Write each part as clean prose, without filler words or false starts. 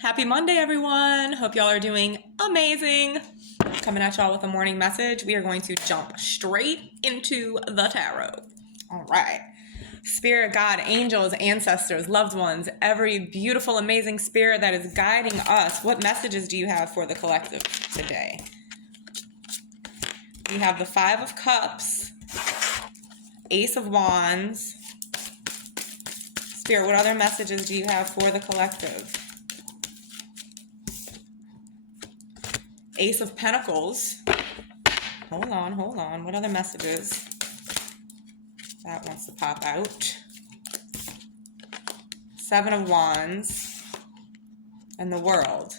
Happy Monday, everyone. Hope y'all are doing amazing. Coming at y'all with a morning message. We are going to jump straight into the tarot. All right. Spirit, God, angels, ancestors, loved ones, every beautiful, amazing spirit that is guiding us. What messages do you have for the collective today? We have the Five of Cups, Ace of Wands. Spirit, what other messages do you have for the collective? Ace of Pentacles. Hold on. What other messages? That wants to pop out. Seven of Wands. And the World.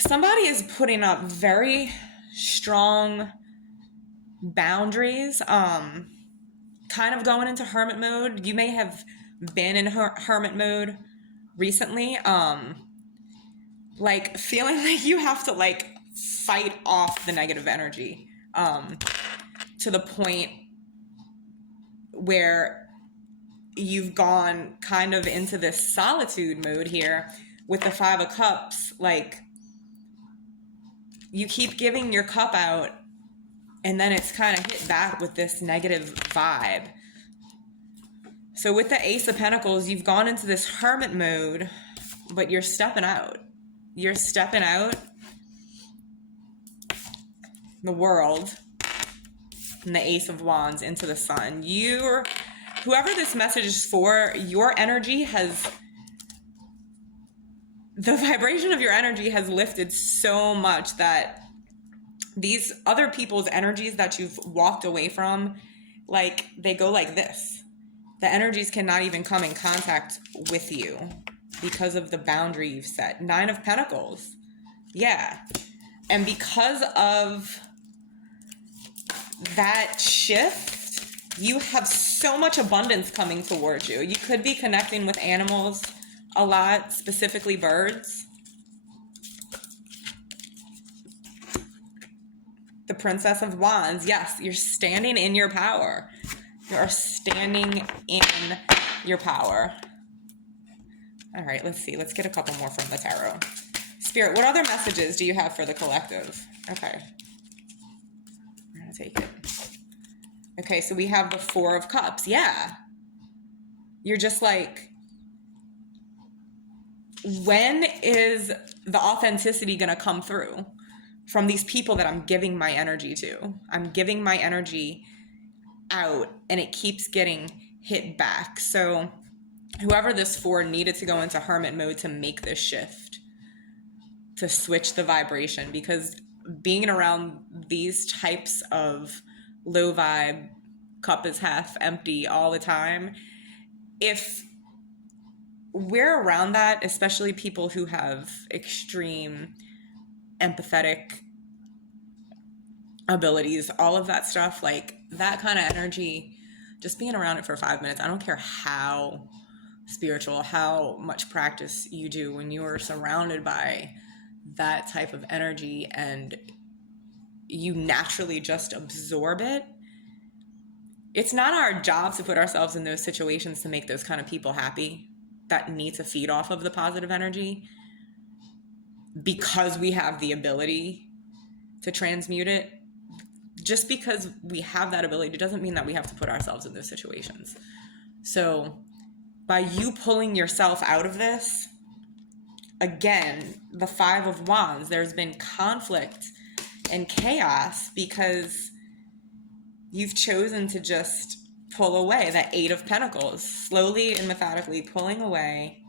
Somebody is putting up very strong boundaries. Kind of going into hermit mode. You may have been in hermit mode recently, like feeling like you have to like fight off the negative energy, to the point where you've gone kind of into this solitude mode here with the Five of Cups. Like, you keep giving your cup out and then it's kind of hit back with this negative vibe. So with the Ace of Pentacles, you've gone into this hermit mode, but you're stepping out. You're stepping out. The World and the Ace of Wands into the Sun. Whoever this message is for, your energy has, the vibration of your energy has lifted so much that these other people's energies that you've walked away from, like, they go like this. The energies cannot even come in contact with you because of the boundary you've set. Nine of Pentacles. Yeah. And because of that shift, you have so much abundance coming towards you. You could be connecting with animals a lot, specifically birds. The Princess of Wands. Yes, you're standing in your power. You're standing in your power. All right, let's see. Let's get a couple more from the tarot. Spirit, what other messages do you have for the collective? Okay. I'm going to take it. Okay, so we have the Four of Cups. Yeah. You're just like, when is the authenticity going to come through from these people that I'm giving my energy to? I'm giving my energy out and it keeps getting hit back. So whoever this for needed to go into hermit mode to make this shift, to switch the vibration, because being around these types of low vibe, cup is half empty all the time, if we're around that, especially people who have extreme empathetic abilities, all of that stuff, like that kind of energy, just being around it for 5 minutes, I don't care how spiritual, how much practice you do, when you are surrounded by that type of energy and you naturally just absorb it. It's not our job to put ourselves in those situations to make those kind of people happy that need to feed off of the positive energy, because we have the ability to transmute it. Just because we have that ability doesn't mean that we have to put ourselves in those situations. So by you pulling yourself out of this, again, the Five of Wands, there's been conflict and chaos because you've chosen to just pull away. That Eight of Pentacles, slowly and methodically pulling away.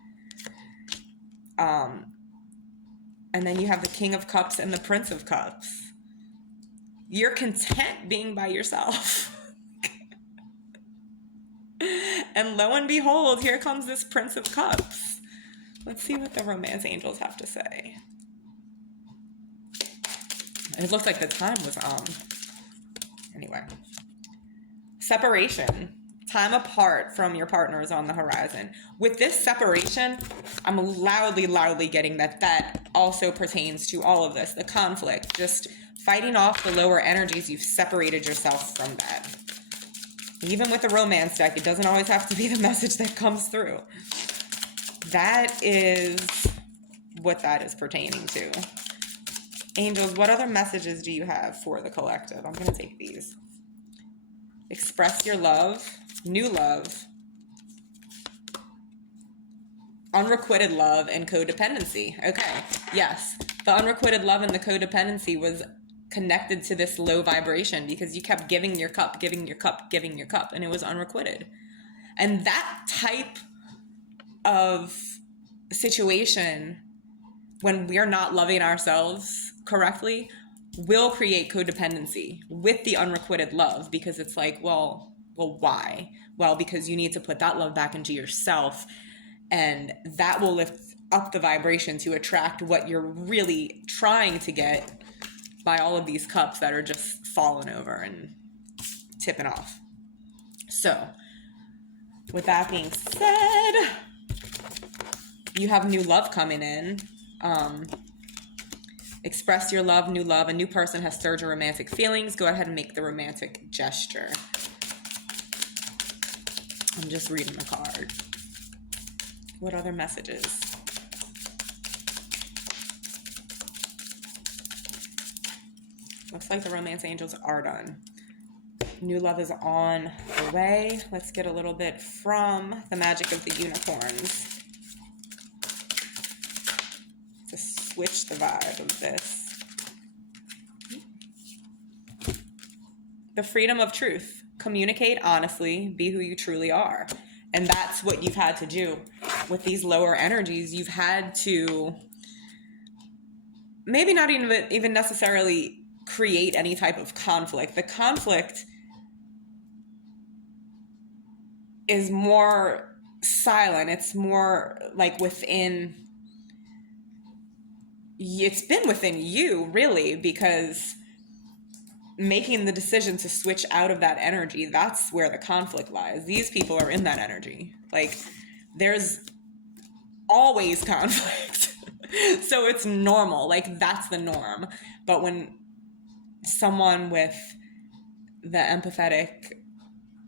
And then you have the King of Cups and the Prince of Cups. You're content being by yourself. And lo and behold, here comes this Prince of Cups. Let's see what the romance angels have to say. It looked like the time was anyway. Separation. Time apart from your partner is on the horizon. With this separation, I'm loudly getting that also pertains to all of this. The conflict, just fighting off the lower energies. You've separated yourself from that. Even with the romance deck, it doesn't always have to be the message that comes through. That is what that is pertaining to. Angels, what other messages do you have for the collective? I'm going to take these. Express your love, new love, unrequited love, and codependency. Okay, yes. The unrequited love and the codependency was connected to this low vibration because you kept giving your cup, giving your cup, giving your cup, and it was unrequited. And that type of situation, when we're not loving ourselves correctly, will create codependency with the unrequited love, because it's like, well, why? Well, because you need to put that love back into yourself, and that will lift up the vibration to attract what you're really trying to get by all of these cups that are just falling over and tipping off. So, with that being said, you have new love coming in. Express your love, new love. A new person has stirred your romantic feelings. Go ahead and make the romantic gesture. I'm just reading the card. What other messages? Looks like the romance angels are done. New love is on the way. Let's get a little bit from the magic of the unicorns to switch the vibe of this. The freedom of truth. Communicate honestly, be who you truly are. And that's what you've had to do with these lower energies. You've had to maybe not even necessarily create any type of conflict. The conflict is more silent. It's more like within, it's been within you, really, because making the decision to switch out of that energy, that's where the conflict lies. These people are in that energy. Like, there's always conflict. So it's normal. Like, that's the norm. But when someone with the empathetic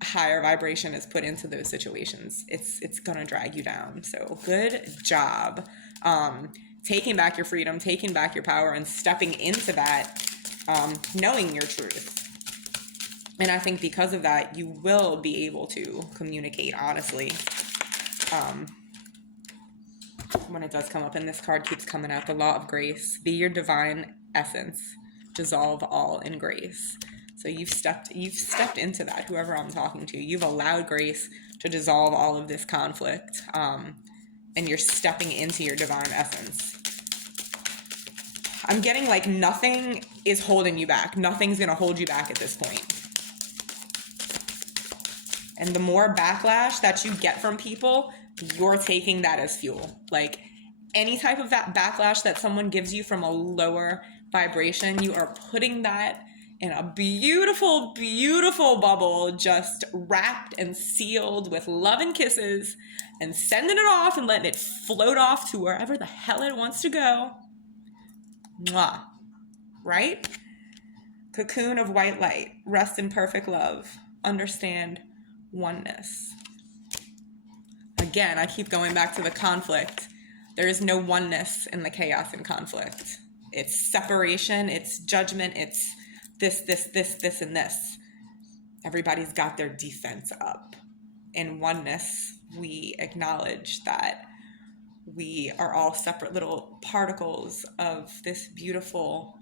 higher vibration is put into those situations, it's gonna drag you down. So good job. Taking back your freedom, taking back your power, and stepping into that, knowing your truth. And I think because of that, you will be able to communicate honestly. When it does come up, and this card keeps coming up, the law of grace. Be your divine essence. Dissolve all in grace. So you've stepped into that, whoever I'm talking to. You've allowed grace to dissolve all of this conflict. And you're stepping into your divine essence. I'm getting like nothing is holding you back. Nothing's going to hold you back at this point. And the more backlash that you get from people, you're taking that as fuel. Like, any type of that backlash that someone gives you from a lower vibration, you are putting that in a beautiful, beautiful bubble, just wrapped and sealed with love and kisses, and sending it off and letting it float off to wherever the hell it wants to go. Mwah. Right? Cocoon of white light. Rest in perfect love. Understand oneness. Again, I keep going back to the conflict. There is no oneness in the chaos and conflict. It's separation, it's judgment, it's this, and this. Everybody's got their defense up. In oneness, we acknowledge that we are all separate little particles of this beautiful,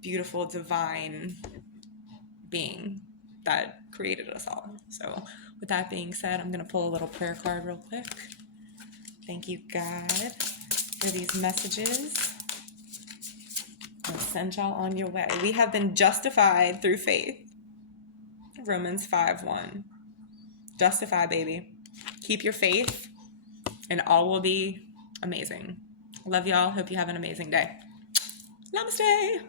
beautiful divine being that created us all. So with that being said, I'm going to pull a little prayer card real quick. Thank you, God, for these messages. I'll send y'all on your way. We have been justified through faith. Romans 5:1. Justify, baby. Keep your faith, and all will be amazing. Love y'all. Hope you have an amazing day. Namaste.